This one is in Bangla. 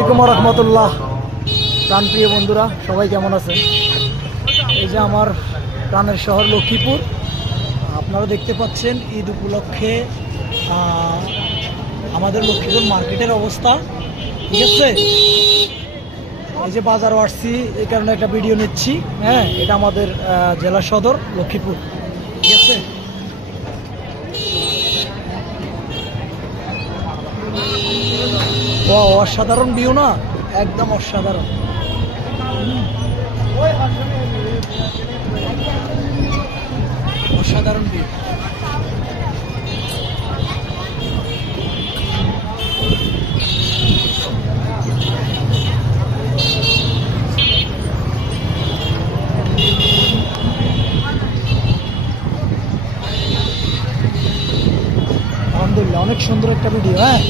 আসসালামু আলাইকুম রহমতুল্লাহ। প্রাণপ্রিয় বন্ধুরা সবাই কেমন আছেন? এই যে আমার প্রাণের শহর লক্ষ্মীপুর, আপনারা দেখতে পাচ্ছেন ঈদ উপলক্ষে আমাদের লক্ষ্মীপুর মার্কেটের অবস্থা। ঠিক আছে, এই যে বাজারও আসছি, এই কারণে একটা ভিডিও নিচ্ছি। হ্যাঁ, এটা আমাদের জেলা সদর লক্ষ্মীপুর। ঠিক আছে, অসাধারণ ভিউ না, একদম অসাধারণ। অসাধারণ ভিউ। আলহামদুলিল্লাহ, অনেক সুন্দর একটা ভিডিও। হ্যাঁ,